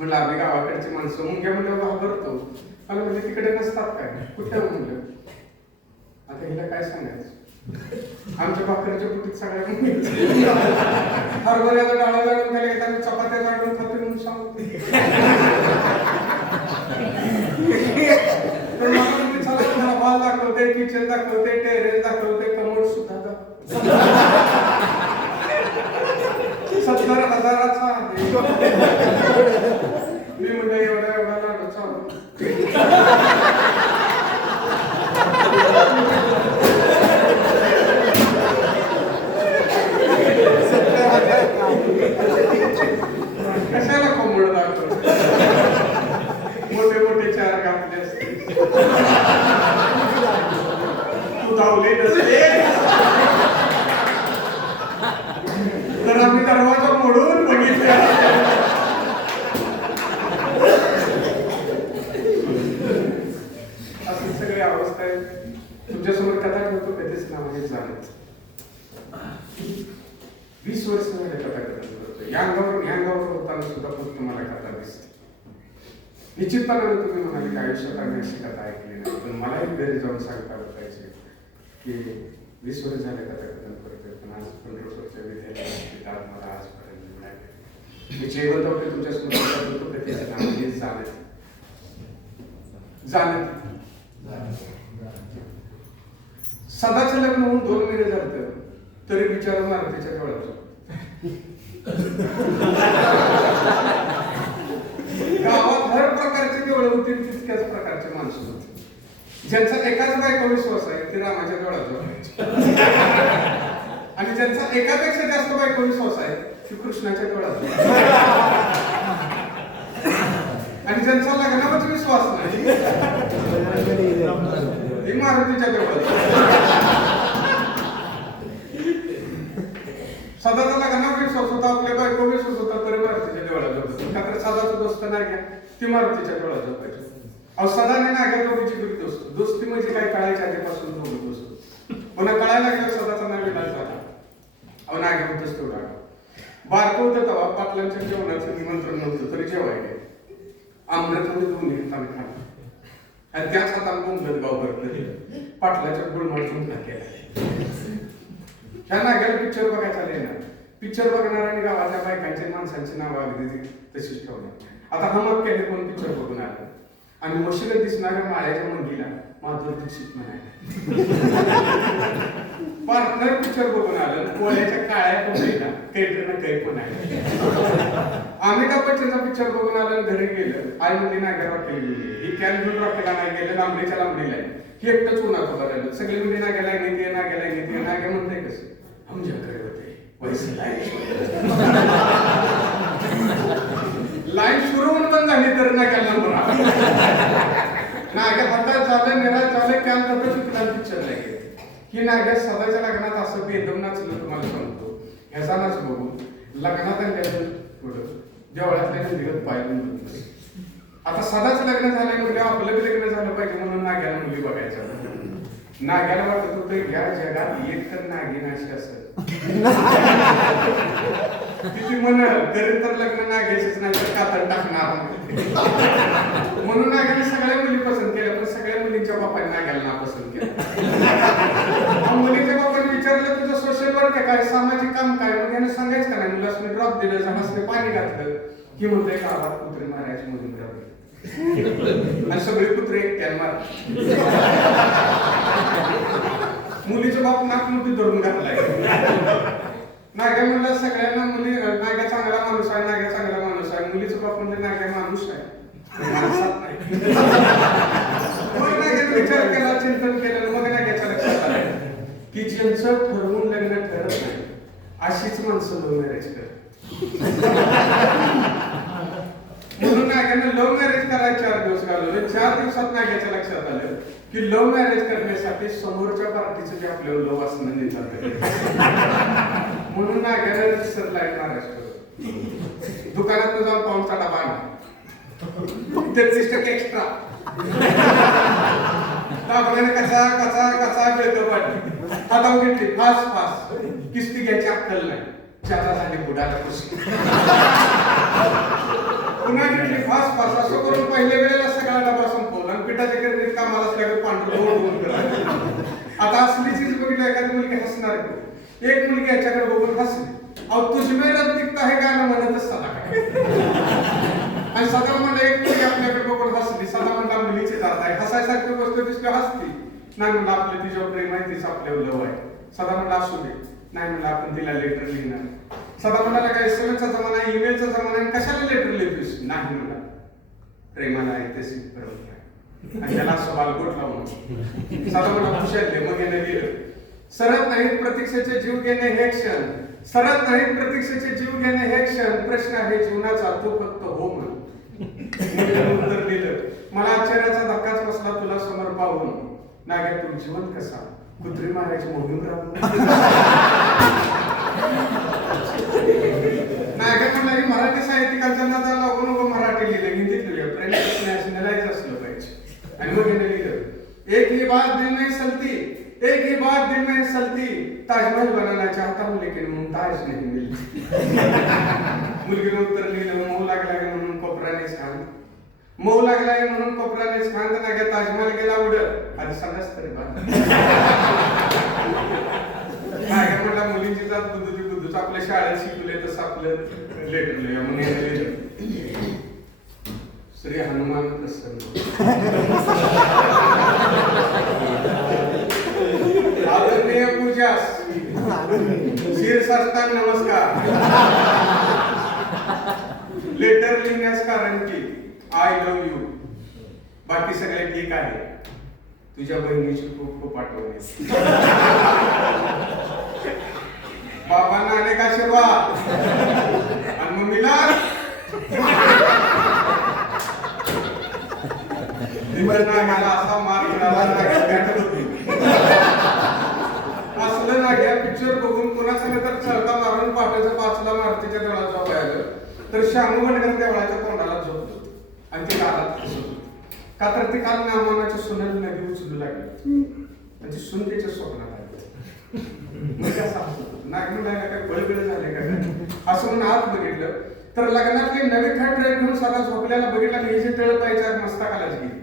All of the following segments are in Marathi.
म्हणलं आम्ही गावाकडची माणसं मुंग्या म्हणलं घाबरतो. मला म्हणजे तिकडे नसतात काय, कुठं म्हणलं. आता हिला काय सांगायचं, आमच्या भाकरीच्या पुटीत सगळ्या हरभऱ्याला डाळा जाळून त्याला येतात, चपात्या जाळून खातो म्हणून सांगतो. चला हॉल दाखवते, किचन दाखवते, टेरेस दाखवते, कमोड सुद्धा दाखवते. 70,000चा मी म्हणलं एवढा लाडू चालू. कशाला कोंबड दाखवतो, मोठे मोठे 4 घातले असते, तू धावले नसते तर आम्ही दरवाजा मोडून बघितले. अशी सगळी अवस्था आहे. तुमच्यासमोर कथा ठेवतो, कधीच नावाने झालं. 20 वर्ष झाले कथा करतो. या अंगावर होताना सुद्धा खूप तुम्हाला कथा दिसते. निश्चितपणाने तुम्ही म्हणाले की आयुष्यात आम्ही अशी कथा ऐकली नाही, पण मलाही घरी जाऊन सांगता पाहिजे की 20 वर्ष झाले कथा कथन करतोय, पण आज 15 वर्षाच्या विद्यार्थ्याला मला आजपर्यंत मिळाले. मी जेवत होते तुमच्यासमोर कथेचं नाव हे जाणत. सदाचं लग्न होऊन 2 महिने झालं तरी विचार मारुतीच्या डोळ्यात. गावात हर प्रकारची देवळं होती, तितक्याच प्रकारचे माणसं होती. ज्यांचा एकाच बायको विश्वास आहे ते रामाच्या डोळ्यात झोपायचे, आणि ज्यांचा एकापेक्षा जास्त बायको विश्वास आहे ते कृष्णाच्या डोळ्यात, आणि ज्यांचा लग्नावरच विश्वास नाही ते मारुतीच्या डोळ्यात. सदाचा लग्नावर विश्वास होता, आपल्या बायको विश्वास होता, तरी मारुतीच्या डोळ्यात झोपायचं. का तर सदाचा दोस्त नाग्या ती मारुतीच्या डोळ्यात झोपायची. अहो सदाने नाग्या दोघीची गुरी दोस्ती म्हणजे काय, कळायच्या आधीपासून दोघं दोस्त. पुन्हा कळायला लागलं सदाचा नाव विलास झाला. अहो नाग्या होतच तेवढा बारकं होतं तेव्हा पाटलांच्या जेवणाचं निमंत्रण नव्हतं तरी जेवायचे. आमरथाने 2 हाताने खाल्लं आणि त्याच हाताने बोंबलत गाव भरलं. पाटलाच्या गुळमाळ झुंपला केला. त्या नाग्याला पिक्चर बघायचा ना, पिक्चर बघणार आणि गावाच्या बायकांचे माणसांची नावं अगदी तशीच ठेवणार. आता हा मग काही कोण पिक्चर बघून आलं आणि मशीला दिसणाऱ्या माळ्याच्या मुंगीला माधुर दीक्षित म्हणायला. पार्टनर पिक्चर बघून आलं, पोळ्याच्या काळ्या मुंगीला कैटरीना कैफ म्हणायला. अमिताभ बच्चनचा पिक्चर बघून आलं, घरी गेलं, आई म्हणजे नाग्या रॉकेल गेली, ही कॅन घेऊन रॉकेला नाही गेलं, लांबडीच्या लांबडीला ही एकटंच उन्हात उभं राहिलं. सगळे म्हणजे नाग्याला घेते, नाग्याला घेते. नाग्या म्हणते कसं आमच्याकडे होते वैसे लाईन सुरू होऊन पण झाली तर नाग्याला नाग्या हातात झालं, निराश झालं, कॅन तसं चुकला पिक्चर लागेल. ही नाग्या सदाच्या लग्नात असं बेदम नाचलं तुम्हाला सांगतो. ह्याचा नाच बघून लग्नात थोडं देवळातल्या नंदीगत पाहिलं. आता सदाच लग्न झालं म्हणजे आपलं बी लग्न झालं पाहिजे म्हणून नाग्याला मुली बघायच्या. नाग्याला वाटत होतं या जगात एक तर नागिन अशी असेल किती म्हणल तरी तर लग्न नाग्याचीच नाही तर कातड टाकणार. म्हणून नाग्याने सगळ्या मुली पसंत केल्या, पण सगळ्या मुलींच्या बापाने नाग्याला नापसंत केलं. मुलीच्या बापाने विचारलं तुझं सोशल वर्क काय, सामाजिक काम काय, मग याने सांगायचं का नाही, मुलासने ड्रॉप दिलं, जहाजने पाणी घातलं की म्हणतोय गावात कुत्रे मारायची मोहीम राबली आणि सगळे कुत्रे एकट्याने मार. मुलीचा बाप नाक मुठी धरून घातलाय. नाग्या म्हणला सगळ्यांना मुली, नाग्या चांगला माणूस आहे, नाग्या चांगला माणूस आहे. मुलीचा बाप म्हणजे नाग्या माणूस आहे, माणसात नाही. मग नाग्याने विचार केला, चिंतन केलं, मग नाग्याच्या लक्षात आलं की ज्यांचं ठरवून लग्न ठरत नाही अशीच माणसं लव्ह मॅरेज करतात. म्हणून नाग्याने लव्ह मॅरेज करायला 4 दिवस घालवले. 4 दिवसात नाग्याच्या लक्षात आलं की लव्ह मॅरेज करण्यासाठी समोरच्या पार्टीचं जे आपल्यावर लव असणं निर्धार. म्हणून नाग्याने रिसर्च लाईन महाराष्ट्र दुकानात जाऊन पाऊंडचा डबा आणला, 33% एक्स्ट्रा. आपल्याला कसा कसा कसा मिळतो पाठी हातावर घेतली, फास्ट फास्ट किस्ती घ्यायची अक्कल नाही. आता झाली बुडाला खुशी. पुन्हा घेतली फास फास असं करून पहिल्या वेळेला सगळा डबा संपवला आणि पिठाच्या गिरणीत कामाला असल्यावर पांढरं आता असली चीज बघितलं एखादी मुलगी हसणार. एक मुलगी याच्याकडे बघून हसली. अहो तुझी मेहनत दिखता है गाणं म्हणतच सदा आणि सदा म्हणलं एक मुलगी आपल्याकडे बघून हसली. सदा म्हणला मुलीची जात आहे हसायसारखी गोष्ट दिसली हसली. नाही म्हणलं आपलं तिच्यावर प्रेम आहे तीच आपल्यावर लव आहे. सदा म्हणला असू दे. नाही म्हणलं आपण तिला लेटर लिहिणार. सदा म्हणाला काय एसएमएसचा जमाना आहे ईमेलचा जमाना आहे कशाला लेटर लिहितोस. नाही म्हणला प्रेमाला आहे तशी बरोबर आणि त्याला सवाल गोठला म्हणून. सदा म्हणला खुशाल मग याने लिहिलं. सरत नाहीत प्रतीक्षेचे जीव घेणे हे क्षण. सरत नाहीत प्रतीक्षेचे जीव घेणे हे क्षण. प्रश्न आहे जीवनाचा तो फक्त हो म्हण. उत्तर दिलं. मला आश्चर्याचा धक्काच बसला तुला समोर पाहून. नाग्या तू जिवंत कसा कुत्री मारायची मोहीम राहून. नाग्या म्हणला ही मराठी साहित्यिकांच्या नादाला लागू नको मराठी लिहिलं हिंदीत लिहिलं प्रेम नॅशनलाइज असलं पाहिजे. आणि मग हिने लिहिलं एक ही बात दिल में चलती एक ही बात दिल में चलती ताजमहल बनाना चाहता हूं लेकिन मुमताज नहीं मिलती. मुलगीने उत्तर लिहिलं मऊ लागलाय म्हणून कोपरानेच खान. मऊ लागलाय म्हणून कोपरानेच खान तर नाग्या ताजमहल गेला उडत आधी सांगाच तरी नाग्या म्हटला मुलींची जात बुद्धूची बुद्धूच आपल्या शाळेत शिकले तसं आपलं लेटर लिहूया म्हणून श्री हनुमान प्रसन्न. आदरणीय पूजास शीर्षस्थान नमस्कार. लेटर लिहिण्यास कारण की आय लव्ह यू. बाकी सगळे ठीक आहे. तुझ्या बहिणीची खूप खूप आठवण येते. बाबांना अनेक आशीर्वाद आणि मम्मीला असा मार असलं ना घ्या पिक्चर बघून कुणाचं तर चळका मारून पाट्याच्या 5ला मारुतीच्या देवळात झोपायला तर शामू गणगण देवळाच्या तोंडाला झोपतो आणि ते गालात का तर ते काल नामानाच्या सोन्याची नदी उचलू लागली आणि ती सुंदीच्या स्वप्नात आली. नाग म्हणायला काय बळबळ झाले का असं म्हणून आत बघितलं तर लग्नातली नवी थर्ड ड्राईव्ह घेऊन सगळा झोपल्याला बघितला आणि हे जे तळ पाहिजे मस्तकालाच गेली.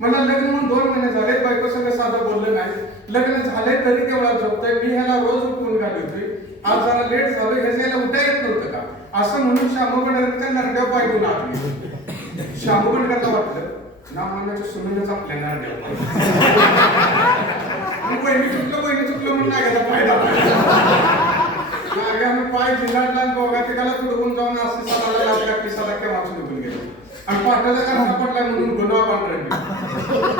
मला लग्न म्हणून 2 महिने झाले बायको सगळं साधं बोललं नाही. लग्न झाले तरी तेवढा झोपतोय. मी ह्याला रोज उठवून घालवतोय. आज जरा लेट झालो ह्याला उठा येत नव्हतं का असं म्हणून शामूगणच्या नरड्यावर पाय घेऊन आली. शामूगणकाला वाटलं नामानाच्या सुनेलाच आपल्या नरड्यावर बहिणी चुकलं म्हणून नाग्याचा पाय नाग्याने पाय झिंगाडला आणि दोघा तिघाला तुडवून जाऊन असे सदाला लागला की सदा केव्हा निघून गेले आणि पाटाचा काढा पडला म्हणून गुन्हा पांढरा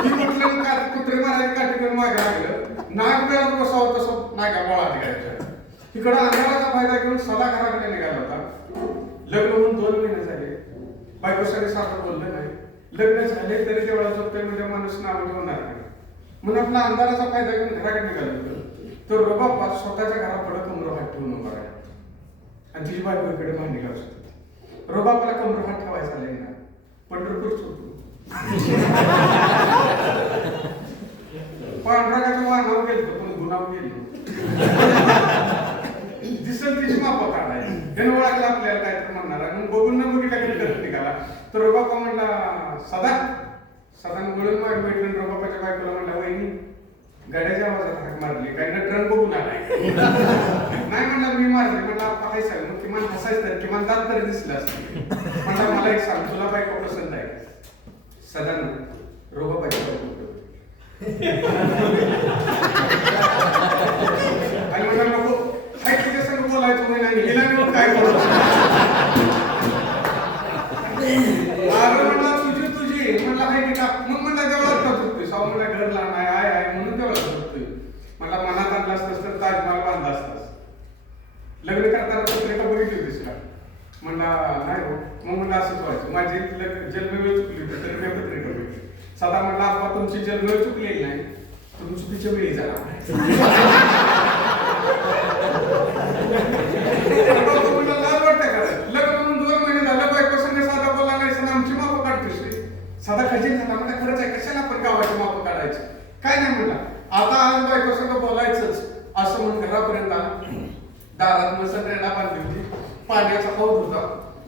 ती म्हटलं का कुत्रे मारायची काठी घेऊन मागे लागलं. नाग वेळात बसावं तसं नाग्या बोळा तिकडच्या तिकडं अंधाराचा फायदा घेऊन सदा घराकडे निघाला होता. लग्न होऊन 2 महिने झाले. बायकोसाठी सारखं बोललं नाही. लग्न झाले तरी तेवढा झोपतोय म्हणजे माणूस नाव ठेवणार नाही म्हणून आपला अंधाराचा फायदा घेऊन घराकडे निघाला होतं. तर रोबापा स्वतःच्या घरापुढे कमर हात ठेवून उभा राहिला आणि तिची बायको इकडे मांडी घालत होती. रोबापाला कमर हात ठेवायचा नाही ना पंढरपूर चुकतो पांढरागाच्या वाहनावर गेलो पण गुन्हावर गेलो दिसल तिची मापा काढायची हे ओळखला आपल्याला काय तर म्हणणार आणि बघून न बघितला कधी करत निघाला. तर रोबापा म्हणला सदा मिळून मागे बैठून रोबापाच्या बायकोला म्हणला वहिनी गाड्याच्या आवाजात हाक मारली काय नटरन बघून आलाय. नाही म्हणला मी मारले म्हणला काय सांग मग किमान हसायचं तर किमान दात तरी दिसलं असतं. म्हणला मला एक सांग तुला बायको पसंत आहे. सदा रोबापाच्या बायको आणि म्हणला नको काय तुझ्या संग बोलायचं महिना हिला मिळून काय म्हणला तुझी म्हणला हाय का मग म्हणला देवळात का झोपतोय साऊ म्हणला घर लहान आहे आहे म्हणून देवळात झोपतोय. मला मनात आणला असतास तर ताजमहाल बांधला असतास. लग्न करताना पत्रिका बघितली होतीस का म्हणला नाही हो. मग म्हणलं असंच व्हायचं माझी जन्मवेळ चुकली होती तरी मी पत्रिका बघितली. सदा म्हणला आप्पा तुमची जन्मवेळ चुकलेली नाही तुम्ही चुकीच्या वेळी झाला. लग्न म्हणून 2 महिने झालं बायको संग साधा बोला नाही सण आमची माप काढतोय. साधा खजिन झाला म्हणा खरंच आहे कशाला आपण गावाची माप काढायची काय नाही म्हणला आता आज बायको संग बोलायचंच असं म्हणून घरापर्यंत आला. दारात मस्त रेडा बांधली होती, पाण्याचा हौद होता,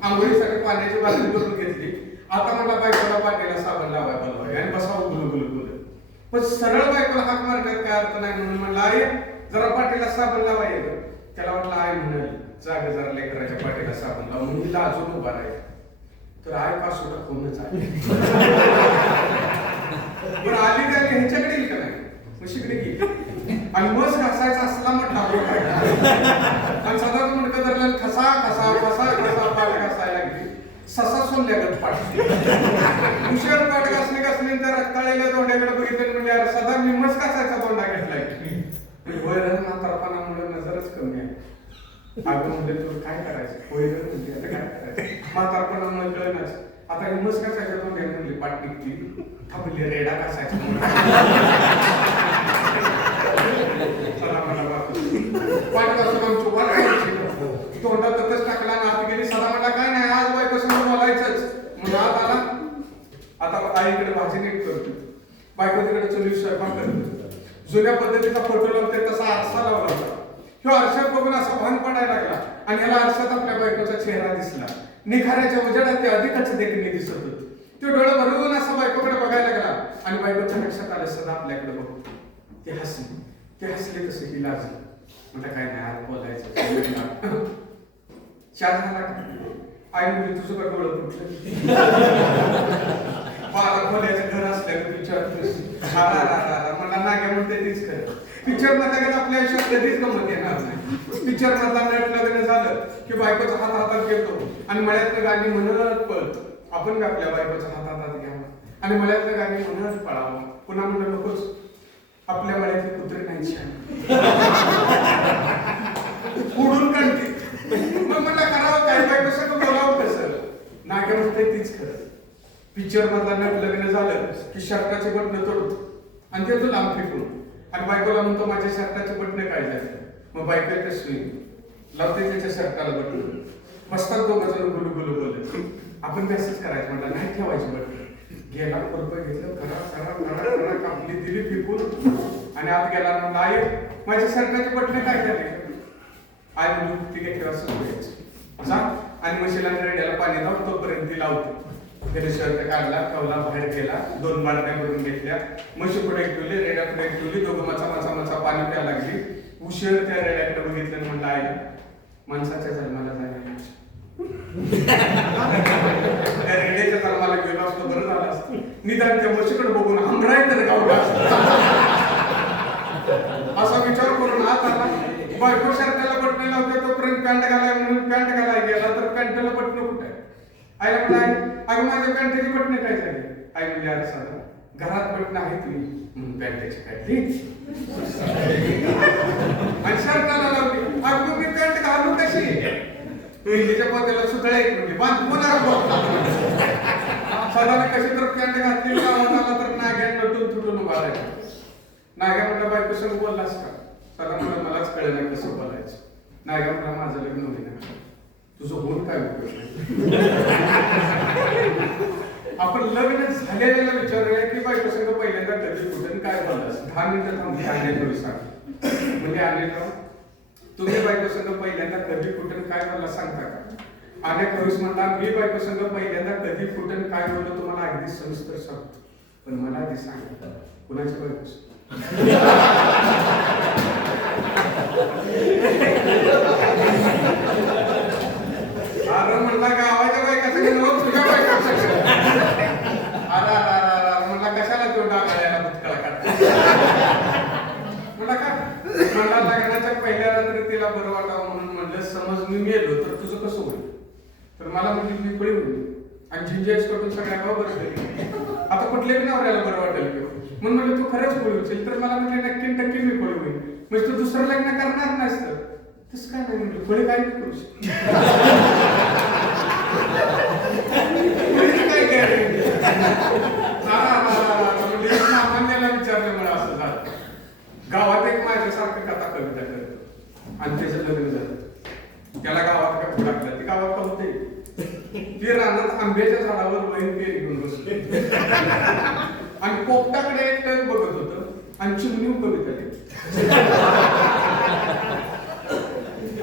आंघोळीसाठी पाण्याची बाटली भरून घेतली. आता मला बायकोला पाण्याला साबण लावायला बोलवाय आणि बसा गुलू गुलू गुलू. पण सरळ बायकोला हाक मारण्यात काय अर्थ नाही म्हणून म्हणलं आई जरा पाठीला साबण लावाय. त्याला वाटलं आई म्हणाल जाग जरा लेकराच्या पाठीला साबण लावून मी लाजून उभा राहील. तर आई पासून कोणच आहे पण आली काय ह्याच्याकडे येईल का नाही म्हशीकडे गेली आणि मस घासायचा असला म्हटला आणि सदा म्हणत धरला खसा खसा खसा खसा पाठ घासायला लागली. ससा सोडल्यागत पाठ हुशार पाठ घासणे घासणे त्या रक्ताळलेल्या तोंड्याकडे बघितलं म्हणजे अरे सदा मी मस घासायचा तोंडा घेतलाय. वैरण म्हातारपणामुळे नजरच कमी आहे. अगं म्हणले तुला काय करायचं वैरण म्हणजे आता काय करायचं म्हातारपणामुळे कळणच. आता ही मस घासायच्या तोंड्या म्हणली पाठ निघती थांबली रेडा घासायचा पाठ घासून आमची वाट तोंडात तसंच टाकला ना आत गेली. सदा म्हणला काय नाही आज बायको समोर बोलायचंच म्हणून आत आला. आता आईकडे भाजी नीट करतो, बायको तिकडे चुलीवर स्वयंपाक करतो. जुन्या पद्धतीचा फोटो लावते तसा आरसा लावला होता. किंवा आरशात बघून असा भान पडायला लागला आणि ह्याला आरशात आपल्या बायकोचा चेहरा दिसला. निखाऱ्याच्या उजेडात ते अधिकच देखणे दिसत होते. तो डोळे भरून असा बायकोकडे बघायला लागला आणि बायकोच्या लक्षात आलं सदा आपल्याकडे बघतो. ते हसले तसे ही लाजली. म्हटलं काय नाही आज बोलायचं चहा झाला का आई म्हणजे तुझं काय डोळं कुठलं बारा खोल्याचं घर असल्यावर विचारतोस मला नाग्या म्हणते तीच खरं. पिक्चर मधला गेला आपल्या आयुष्यात कधीच गमत येणार नाही. पिक्चर मधला नट लग्न झालं की बायकोचा हात हातात घेतो आणि मळ्यातलं गाणी म्हणत पळतो. आपण आपल्या बायकोचा हात हातात घ्यावा आणि मळ्यातलं गाणी म्हणत पळावं. पुन्हा म्हणलं नकोच आपल्या मळ्यातले कुत्रे नाही उडून काढते. मग मला करावं काय बायको सगळं बोलावं कसं नाग्या म्हणते तीच खरं. पिक्चर मधला नट लग्न झालं की शर्टाचे बटणं तोडतो आणि ते तो लांब फेकून आणि बायकोला म्हणतो माझ्या शर्टाचे बटणं काय झाले. मग बायको येते स्विंग लावते त्याच्या शर्टाला बटणं बसतात दोघं जण गुलू गुलू बोलत. आपण मेसेज करायचं म्हटलं नाही ठेवायची बटणं. गेला रुपये घेतलं करा करा करा करा कापली दिली फेकून आणि आत गेला म्हणला आई माझ्या शर्टाचे बटणं काय झाले. आई म्हणून ती काही ठेवा जा आणि म्हशीला रेड्याला पाणी लावून तोपर्यंत ती लावते. त्याने शर्ट काढला कवला बाहेर गेला 2 बाटल्या भरून घेतल्या. म्हशी पुढे ठेवली रेड्या पुढे ठेवली. दोघं मचा पाणी प्यायला लागली. उशीर त्या रेड्याकडे बघितलं म्हणलं आईला माणसाच्या जन्माला जायला त्या रेड्याच्या जन्माला गेलो असतो बरं झालं असतं. निदान त्या म्हशीकडे बघून आमराय तर गावला असा विचार करून आत आला. बायको शर्टाला बटणे लावते तोपर्यंत पॅन्ट घालाय म्हणून पॅन्ट घालाय गेला तर पॅन्टला बटणं कुठे आहे. आईला म्हणाय अगं माझ्या पॅन्टची बटणे काय झाली. आई म्हणजे अरे साधा घरात बटणं आहे तुम्ही म्हणून पॅन्टची काढली आणि शर्टाला लावली. अगं मी पॅन्ट घालू कशी तिच्या पोत्याला सुतळे म्हणजे बांध पुन्हा साधारण कशी तर पॅन्ट घातली आला तर नाग्या नटून तुटून उभा राहिला. नाग्या म्हणला बायको संग बोललास का. सदा म्हणलं मलाच कळलं नाही कसं बोलायचं. नाग्या म्हणला माझं लग्न होईना तुझं होऊन काय उपयोग. आपण लग्न झालेल्याला विचारूया की बायको संग पहिल्यांदा कधी कुठे काय बोललास. 10 मिनिटं थांबली अनिल सांग म्हणजे अनिलराव तुम्ही बायको संग पहिल्यांदा कधी कुठे काय बोलला सांगता का. अनेक कवीस म्हणला मी बायको संग पहिल्यांदा कधी कुठे काय बोललो तुम्हाला अगदी सविस्तर सांगतो पण मला आधी सांगा कुणाच्या बायको अरे म्हणला गावाच्या बायकाचं गेलं तुझ्या बायकाचं अरे म्हणला कशाला तो डागाळ्याला भुतकळा काढता. म्हणला का म्हणला लग्नाच्या पहिल्या रात्री तिला बरं वाटावं म्हणून म्हणलं समज मी मेलो तर तुझं कसं होईल. तर मला म्हणजे मी पळी होईल आणि झिंजेस करून सगळ्या गाव बरं केली. आता कुठल्याही नवऱ्याला बरं वाटेल किंवा म्हणून म्हणजे तू खरंच पळी होईल तर मला म्हणजे नक्की मी पळी होईल म्हणजे तू दुसरं लग्न करणार नाहीस तर तसं काय नाही म्हणलं पळी काय करू सामान्याला विचारल्यामुळे असं झालं. गावात एक माझ्यासारखं कथा कविता करतो आणि त्याचं लग्न झालं. त्याला गावात का फुडाकलं ती गावात का होते ती रानात आंब्याच्या झाडावर वहीन पेरी घेऊन बसली आणि पोपटाकडे एक टक बघत होतं आणि चिमणी कविता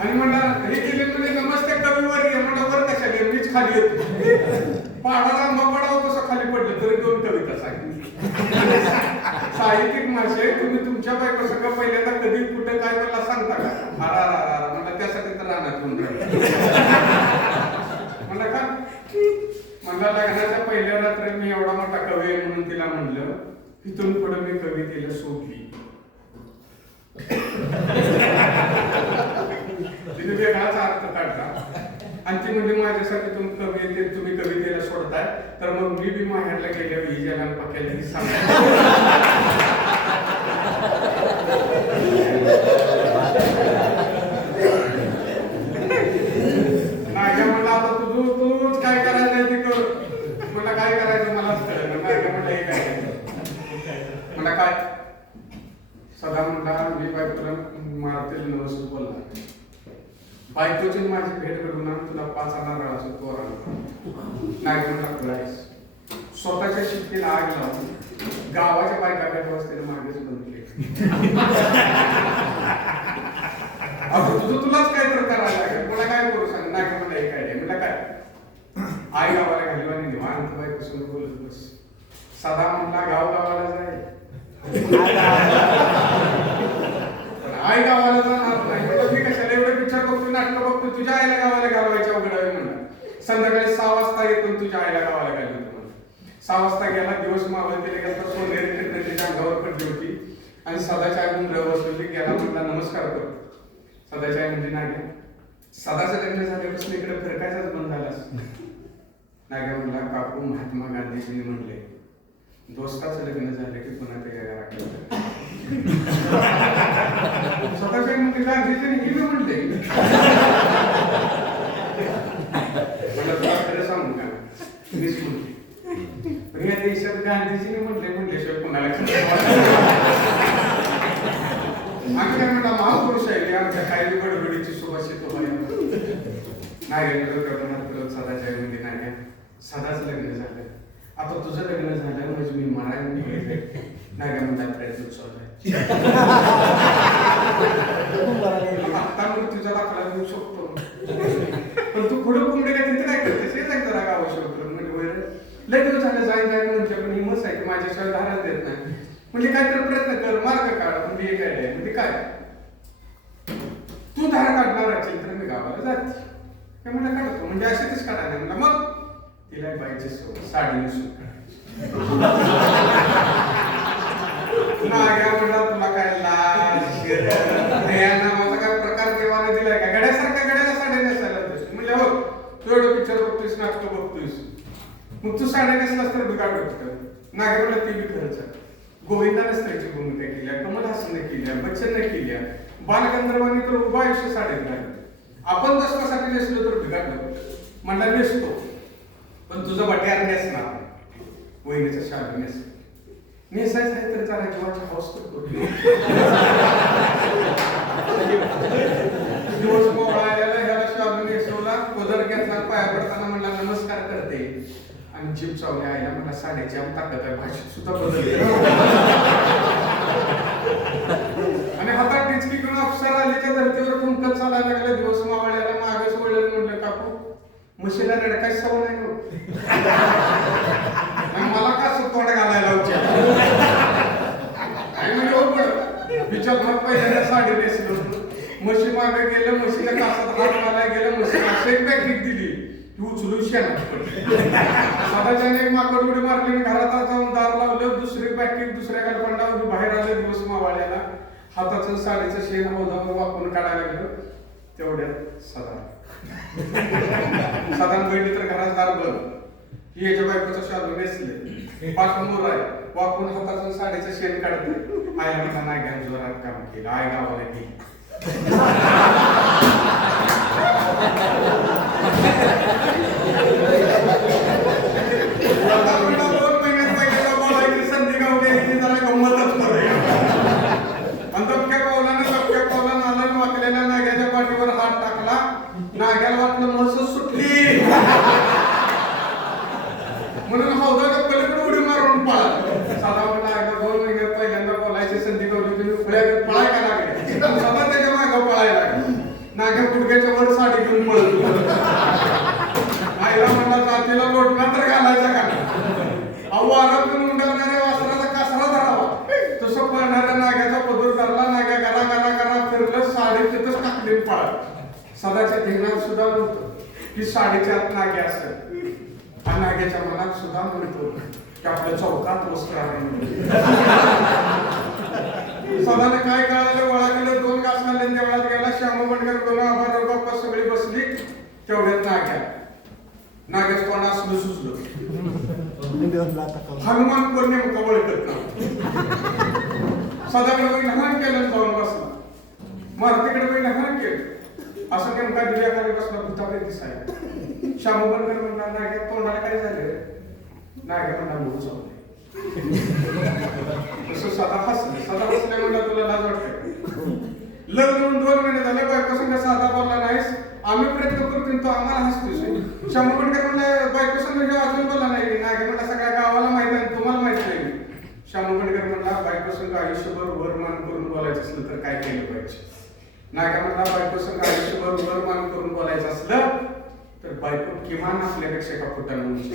आणि झाडाला आंबा पडावं तसं खाली पडलं तरी 2 कविता सांगितली. साहित्यिक माणसे तुम्ही तुमच्या बायको सगळं पहिल्यांदा कधी कुठे काय मला सांगता का? अरा म्हणलं त्यासाठी तर राहणार म्हणलं का म्हणलं लग्नाच्या पहिल्या रात्री मी एवढा मोठा कवी आहे म्हणून तिला म्हणलं इथून पुढे मी कवितेला सोडली. तिने वेगळाच अर्थ काढला आणि ती म्हणजे माझ्यासाठी तुम्ही कवितेला सोडताय तर मग मी बी माहेरला गेल्या विजयाला पक्याला सांगा. नाग्या म्हणला आता तूच काय करायचं ते कर. मला काय करायचं मलाच कळलं. नाग्या म्हणलं हे काय म्हणला काय सदा म्हणला मी बायकोला मारतील नवस बोलला बायकोची माझी भेट घडवून आणून तुला 5 आणणार असं तो नाग्या म्हणला खुळायस. स्वतःच्या शिट्टीला आग लावून गावाच्या बायका भेट वाजतेला मागेच बंद केली. आता तुलाच काय तर करायला लागेल. मला काय करू सांग. नाग्या म्हणला हे काय म्हणलं काय आई गावाला घालवा आणि निवांत बायको समोर बोलत बस. सदा म्हणला गावाला जाय आई गावाला जाणार नाही. मी कशाला एवढे पिक्चर बघतो नाटक बघतो तुझ्या आईला गावाला घालवायच्या अवघड म्हणलं. संध्याकाळी 6 वाजता येतो तुझ्या आईला गावाला घालवतो म्हणून. 6 वाजता गेला दिवस मावळ दिले गेला तर सोनेरी त्याच्या अंगावर पडली होती आणि सदाच्या आई म्हणून बसवली गेला म्हणला नमस्कार करतो. सदाच्या आई म्हणजे नाग्या सदाचं लग्न झाल्यापासून इकडे फिरकायचाच बंद झालास. नाग्या म्हणला काकू महात्मा गांधीजींनी म्हणले दोस्ताचं लग्न झालं की पुन्हा ते घराकडे स्वतःच्या म्हणजे गांधीजींनी ही म्हणले मला तुला खरं सांगू का मीच म्हणते पण या देशात गांधीजींनी म्हटल्याशिवाय कोणाला आम्ही काय म्हणता महापुरुष आहे आमच्या काही गडबडीची सुभाषित नाग्या सदाच्या म्हणजे नाग्या सदाच लग्न झालं आता तुझं लग्न झालं म्हणजे मी मारायला नाग्या म्हणतात प्रयत्न चालू आहे. आता मग तुझा दाखला देऊ शकतो पण तू पुढे कोंबडे काय तिथे काय करतेस हे सांगतो राग आवश्यक म्हणजे लग्न झालं जाय म्हणजे पण हिमच आहे की माझ्याशिवाय धारण देत नाही म्हणजे काहीतरी प्रयत्न कर मार्ग काढ म्हणजे हे काय म्हणजे काय तू धारा काढणार असेल तर मी गावाला जाते काय मला काढतो म्हणजे असे तेच काढायला म्हणलं मग तिला पाहिजे साडी नेसून नाग्या म्हणला तुला काय लाज नावाचा काय प्रकार देवाने दिलाय का गड्यासारख्या गड्याला साड्या नेसायला म्हणजे हो तू एवढं पिक्चर बघतोयस नाटक बघतोयस मग तू साड्या नेसलास तर बिघाड बघतो नाग्या म्हणला ती बी खरंच आहे. गोविंदाने स्त्रीची भूमिका केली कमल हासनने केली बच्चनने केली बालगंधर्वांनी तर उभा आयुष्य साडेत नाही. आपण दशकासाठी नेसलो तर बिघाडलं म्हणला नेसतो पण तुझं बट्यार नेसणार वहिनीचं शाल नेसायचं आहे तर जरा जीवाच्या हौस करतो दिवस मोकळायला ह्याला शाल नेसवला पदर घेतला पाया पडताना म्हणला नमस्कार करते आणि जीभ चावल्या आईला मला साड्याची आम ताकद आहे भाषेत सुद्धा बदल आणि हातात टिचकी घेऊन अफसर आलीच्या धर्तीवर थुंकत चालायला लागला दिवस मावळ्याला मागेच वळलं म्हणलं काकू म्हशीला रडकायची सवय नाही मला का तोंड घालायला विचार मग पहिल्यांदा साडी नेसलो म्हशी मागे गेलं म्हशीच्या कासात हात घालायला गेलं म्हशीला एक पॅकेट दिली तू उचलून सदाच्याने एक माकड उडी मारली घरात जाऊन दार लावलं दुसरी पॅकेट दुसऱ्या गलपंडावर बाहेर आलं दिवस मावाळ्याला हाताचं साडीचं शेण हौदावर वापरून काढायला गेलं तेवढ्यात सदा बैठली तर घरात दार बंद ही याच्या बायकोचा शालू नेसले पाठमोर आहे वाकून हाताचं साडीचं शेण काढते आईला म्हणा नाही घ्या जोरात काम केलं आई गावाला गेली संधी गावली जरा गंमतच पावलानं आलं वाकलेल्या नाग्याच्या पाठीवर हात टाकला नाग्याला वाटलं म्हस सुटली म्हणून हौदाच्या पलीकडे उडी मारून पळाला साधा म्हणला 2 महिन्यात पहिल्यांदा बोलायची संधी गावली तुम्ही पळाय का लागले सदा त्याच्या मागं पळायला लागले नाग्या गुडघ्याच्या वर साडी घेऊन पळत आईला म्हणला जातीला लोटणा तर घालाय वारातून उंडरणाऱ्या वासराचा कासरा धरावा तसं पळणाऱ्या नाग्याचा पदूर धरला. नाग्या गरा गरा गरा फिरलं, साडी तिथंच टाकली पळा. सदाच्या ध्यानात सुद्धा नव्हतं की साडीच्या आत नागे असेल. आणि नाग्याच्या मनात सुद्धा म्हणतो की आपल्या चौकात वस्त्र आहे. सदाने काय कळालं, वळा केलं, 2 घास खाल्ले, देवळात गेला. श्यामबंडकर दोन आभार बाप्पा सगळी बसली. तेवढ्यात नाग्याच कोणा असलं सुचलं. हनुमान कोण नेमकं ओळखत ना. सदाकडे लहान केलं, जाऊन बसला. मारुतीकडे पण लहान केलं. असं नेमका दिव्याखाली बसला, भूताकडे दिसायला. श्यामबंडकर म्हणला, नाग्या तोंडाला काय झालं? नाग्या म्हणला, मूळ चावले. तसं सदा हसले. सदा हसले म्हणला, तुला लाज वाटते? लग्न होऊन 2 महिने झाले, बायको संग साधा बोलला नाहीस. आम्ही प्रयत्न करतो, तो आम्हाला हसतोय. श्यामबंडकर म्हणला, बायको संग अजून बोलला नाही. नाग्या म्हणला, सगळ्या गावाला माहित आहे, तुम्हाला माहित नाही. श्यामबंडकर म्हणला, बायको संग आयुष्यभर वरमान करून बोलायचं असलं तर काय केलं पाहिजे? नाग्या म्हणला, बायको संग आयुष्यभर वरमान करून बोलायचं असलं तर बायको किमान आपल्यापेक्षा एका फुटानं उंची.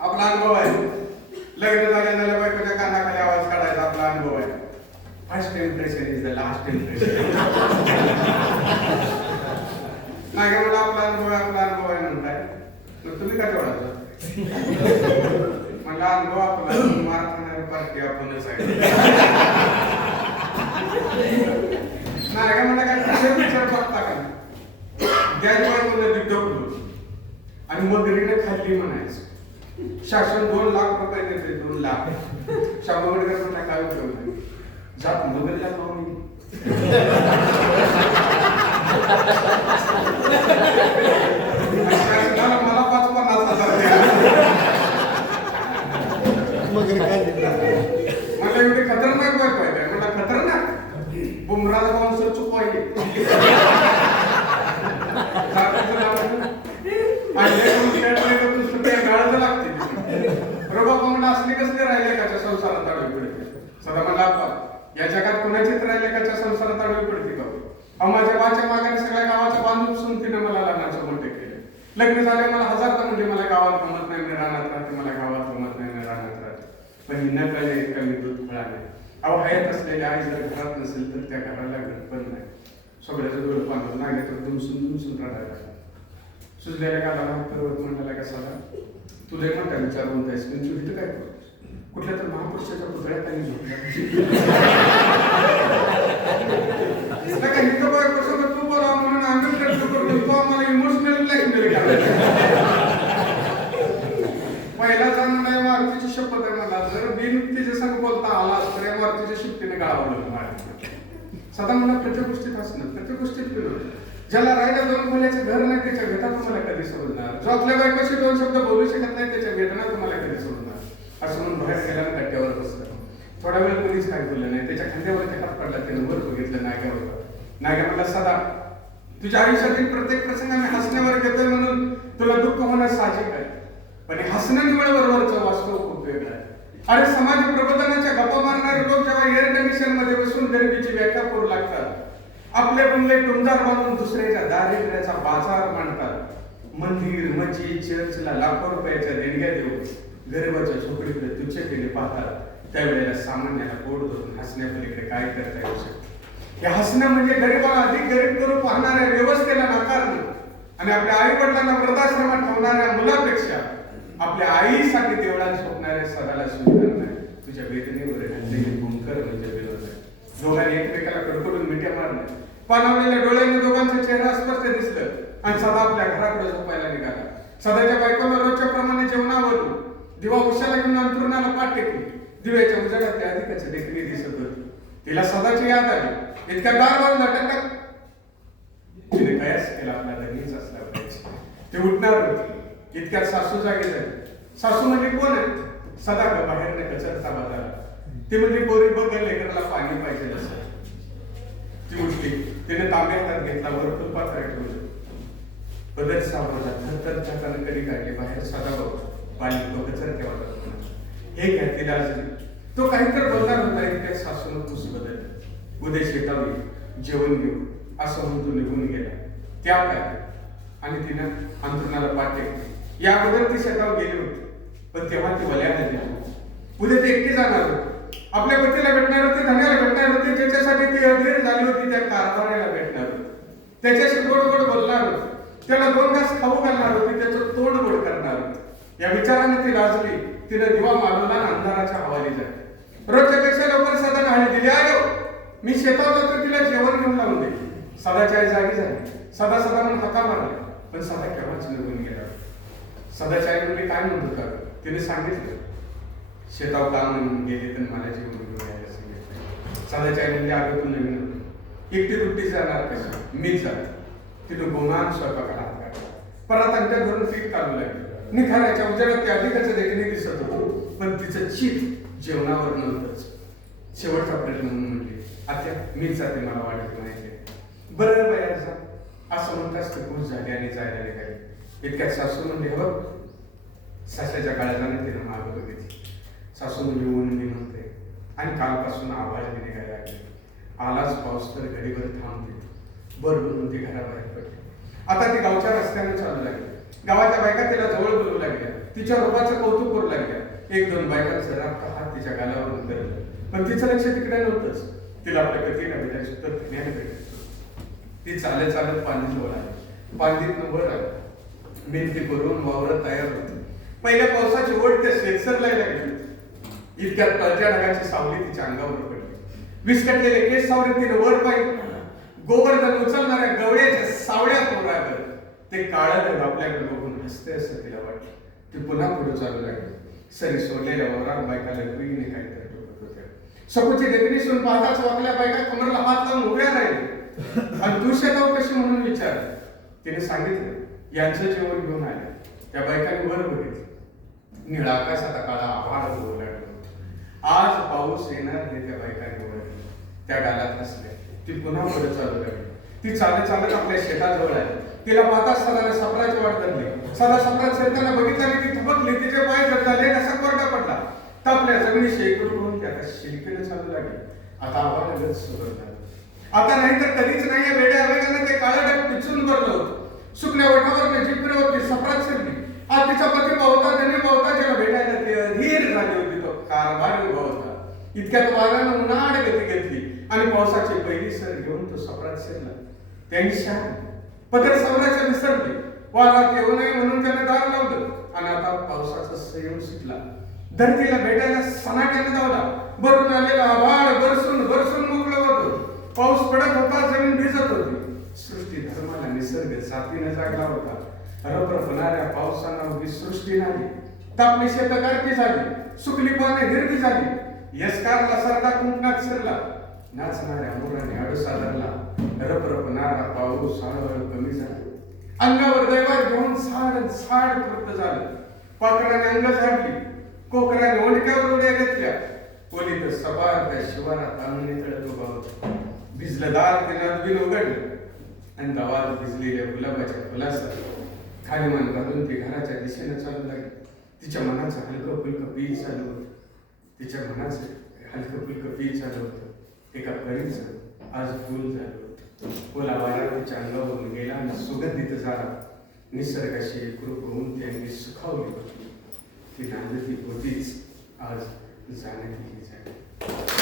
आपला अनुभव आहे. लग्न झाल्या बायकोच्या कानाखाली आवाज काढायचा आपला अनुभव आहे. First impression is the last impression. Nagya म्हणला, आपला अनुभव आहे म्हणताय, मग तुम्ही काय जोडायचं? म्हणला, अनुभव आपला, मार खाणारी पार्टी आपणच आहे. नाग्या म्हणला, काय विचार बघता का? द्यायची बायकोला ढकलू आणि मगरीने खाल्ली म्हणायचं. शासन 2 लाख रुपये देते, 2 लाख. श्यामबंडकर म्हणला, काय उपयोग नाही, जात मगरीला खाऊन मला 5-50,000 मला एवढी खतरनाक बायको आहे. मला खतरनाक बुमराचा बाउन्सर चुकवायचे. असली कसले राहिले काच्या संसारात आडवी पडते? सदा मला या जगात कोणाचीच राहिले काच्या संसारात आडवी पडते का? माझ्या वाच्या मागाने सगळ्या गावाच्या बांधून सुनतीने मला लहानाचं मोठे केले. लग्न झाले मला हजारदा म्हणजे मला गावात गमत नाही, मी रानात राहते, मला गावात गमत नाही, मी रानात राहते. पण ही न कळले कमी दूध फळा नाही. अहो हयात असलेली आई जर घरात नसेल तर त्या घराला घर पण नाही. सगळ्याचं डोळं पांढरं नागे तर दुमसून रडायला. सुजलेल्या गावाला पर्वत मंडला कसाला तुला म्हणता विचार म्हणतायस, मी तू काय करतो? कुठल्या तर महापुरुषाच्या पुतळ्यात आणि झोपल्या. तू बोला म्हणून आम्ही प्रयत्न करतो, तो आम्हाला इमोशनल ब्लॅकमेल पहिला सांगणार मारुतीची शपथ आहे मला, जर बिन तिच्या संग बोलता आला तर या मारुतीच्या शिफ्टीने गाळावलं सदा मला प्रत्येक गोष्टीत असणं, प्रत्येक गोष्टीत विरोध. ज्याला राहायला 2 खोल्याचं घर नाही त्याच्या वेदना तुम्हाला कधी समजणार? जो आपल्या बायकोशी 2 शब्द बोलू शकत नाही त्याच्या वेदना तुम्हाला कधी समजणार? असं म्हणून बाहेर गेल्यानं कट्ट्यावर बसलं. थोडा वेळ कोणीच काय बोललं नाही. त्याच्या खांद्यावरती हात पडला, त्यानं वर बघितलं, नाग्या होता. नाग्या म्हणला, सदा तुझ्या आयुष्यातील प्रत्येक प्रसंग आम्ही हसण्यावर घेतोय म्हणून तुला दुःख होणं साहजिक आहे, पण हसणं निवडवरचं वास्तव खूप वेगळं आहे. अरे समाज प्रबोधनाच्या गप्पा मारणारे लोक जेव्हा एअर कंडिशन मध्ये बसून गरिबीची व्याख्या करू लागतात, आपले बंगले टुमदार बांधून दुसऱ्याच्या दारिद्र्याचा बाजार मांडतात, मंदिर मस्जिद चर्चला लाखो रुपयाच्या देणग्या देऊन गरिबाच्या झोपडीकडे तुच्छतेने पाहतात, त्यावेळेला सामान्याला पोट धरून हसण्यापलीकडे काय करता येऊ शकते? हे हसणं म्हणजे गरिबाला अधिक गरीब करून पाहणाऱ्या व्यवस्थेला नाकारणं आणि आपल्या आई वडिलांना वृद्धाश्रमात ठेवणाऱ्या मुलापेक्षा आपल्या आईसाठी देवळात झोपणाऱ्या सदाला सुंदर नाही. तुझ्या वेदनेवर घातलेले भूमकर म्हणजे विरोध आहे. दोघांनी एकमेकाला कडकडून मिठ्या मारल्या, पाणावलेल्या डोळ्यांनी दोघांचा चेहरा स्पष्ट दिसलं आणि सदा आपल्या घराकडे झोपायला निघाला. सदाच्या बायकोला रोजच्या प्रमाणे जेवणावरून दिवा उशाला घेऊन अंतरुणाला पाठ टेकली. दिव्याच्या उजाडात त्या अधिकाची देखणी दिसत होती. तिला सदाची याद आली. इतक्या गारवान लटकत तिने कायच केला, आपल्या लगेच असला पाहिजे. ते उठणार होती. इतक्यात सासू जागी झाली. सासू म्हणजे कोण आहे? सदा बाहेरने कचरता बाजारा. ती म्हणजे पोरी बघ लेकराला पाणी पाहिजे असं. ती उठली. तिने तांबे हातात घेतला, वर फुलपात्र ठेवलं. पदर सावरला थरथरच्या कणकरी काढली बाहेर सदा भाऊ पाणी तो कचर केव्हा म्हणा हे घ्या तिला तो काहीतरी बोलणार होता इतक्या सासून पुस बदल उद्या शेतावी जेवण घेऊ असं म्हणून तो निघून गेला त्या काय आणि तिनं अंतरुणाला पाठ टेकली या अगोदर ती शेतावर गेली होती पण तेव्हा ती वल्याला गेली उद्या ती एकटी जाणार होती आपल्या पतीला भेटणार होती धन्याला भेटणार होती ज्याच्यासाठी ती अधीर झाली होती त्या कारभाराला भेटणार होती त्याच्याशी गोड गोड बोलणार होती त्याला 2 घास खाऊ घालणार होती त्याचं तोंड गोड करणार होती या विचाराने ती लाजली तिने दिवा मारला आणि अंधाराच्या हवाली झाली रोजच्या पेक्षा लवकर सदा नाही दिली आयो मी शेतात होतो तिला जेवण घेऊन लावून दिली सदाची आई जागी झाली सदा सदा म्हणून हाका मारला पण सदा केव्हाच निघून गेला सदाची आई म्हणजे काय म्हणत होता तिने सांगितलं शेताव काम म्हणून गेले तर मला जेवण घेऊन यायला सांगितलं सदाची आई म्हणजे अगं तू नवीन होती एकटी दुट्टी जाणार कशी मीच जात तिथं गोमान स्वयंपाकाला हात काढला परत आमच्या घरून पीक काढू लागली निखाऱ्याच्या उजेडात ते अधिकाचं देखील दिसत होतो पण तिचं चित जेवणावर नव्हतंच शेवटचा प्रश्न म्हणून म्हटली आत्या मीच जाते मला वाटत म्हणायचे बरं बाया जा असं म्हणताच ते खुश झाले आणि जायला निघाले इतक्यात सासू म्हणले बघ साशाच्या काळजाने तिनं मागं बघितली सासू म्हणजे ऊन मी म्हणते आणि कालपासून आवाज मी निघायला लागले आलाच पाऊस तर घडीभर थांबते बरं म्हणून ती घराबाहेर पडली आता ती गावच्या रस्त्याने चालू लागली गावाच्या बायका तिला जवळ बोलू लागल्या तिच्या रूपाचं कौतुक करू लागल्या 1-2 बायकांचा राग हात तिच्या गालावर उतरला पण तिचं लक्ष तिकडे नव्हतंच तिला आपल्या गतीला भेटायची तर ज्ञान भेटायचं ती चालत चालत पांडीजवळ आली पांडीतनं वर आली मेहनती करून वावरत तयार होती पहिल्या पावसाची ओढ त्या शेतसरला लागली इतक्यात तळच्या ढगाची सावली तिच्या अंगावर पडली विस्कटलेले केस सावरे तिने वर पाहिजे गोवर्धन उचलणाऱ्या गवळ्याच्या सावळ्या पोरावर ते काळं ढग आपल्याकडे बघून हसते असं तिला वाटलं ती पुन्हा पुढे चालू लागली सरी सोडलेल्या वावरात बायकाला गुईने काहीतरी टोकत होत्या सकोची देखणी सून पाहताच वाकल्या बायका कमरला हात लावून उभ्या राहिले आणि तू शेताव कशी म्हणून विचार तिने सांगितलं यांचं जेवण घेऊन आले त्या बायकाने वर बघितलं निळा आकाशाचा काळा आभाळ होऊ लागलो आज पाऊस येणार हे त्या बायकाने ओळखलं त्या गालात हसल्या ती पुन्हा पुढे चालू लागली ती चालत चालत आपल्या शेताजवळ आली तिला पाहताच सदाने सफराची वाट धरली सदा सफरात शिरताना बघितलं की ती थबकली तिचे पाय जड झाले कसा कोरडा पडला तापल्या जमिनी शेकडून होऊन त्या शिलकीने चालू लागली आता आव्हान लगेच सुरू झालं आता नाही तर कधीच नाही वेड्या वेगाने ते काळं ढग पिचून भरलं होतं सुकण्या ओठावर जी होती सफरात शिरली आज तिचा पती पावता त्यांनी पावता ज्याला भेटायला ते अधीर झाली होती तो कारभार उभा होता इतक्यात वाऱ्यानं उन्हाळ गती घेतली आणि पावसाची पहिली सर घेऊन तो सफरात शिरला त्यांनी शान पदर सावराच्या विसरले वारात येऊ नये म्हणून त्याने दार लावलं आणि आता पावसाचा संयम सुटला धरतीला भेटायला सनाट्याने धावला भरून आलेला आभाळ बरसून बरसून मोकळं होतं पाऊस पडत होता जमीन भिजत होती सृष्टी धर्माला निसर्ग साथीने जागला होता रबर होणाऱ्या पावसानं उभी सृष्टी नाही तापली शेतकारकी झाली सुकली पाने हिरवी झाली यस्कारला सरदा कुंकणात शिरला नाचणाऱ्या मोराने आडसा धरला रपरपणारा पाऊस हळूहळू कमी झाला अंगावर दैवात घेऊन साड तृप्त झालं पाखराने अंग झाडली कोकराने ओंडक्यावर उड्या घेतल्या कोलीत सबार त्या शिवारात अंगणी तळत उभा होता भिजलं दार ते नदीन उघडलं आणि गावात भिजलेल्या गुलाबाच्या फुलासह खाली मान घालून ती घराच्या दिशेने चालू लागली तिच्या मनाचं हलकं फुलकं पीठ चालू होतं तिच्या मनाचं हलकं फुलकं पीठ चालू होतं एका परीचं आज फुल झालं होतं फुला वाऱ्यात तिच्या अंगावरून गेला आणि सुगंधित झाला निसर्गाशी एकरूप होऊन त्यांनी सुखावली होती ती नांदती होतीच आज जाण्याची झाली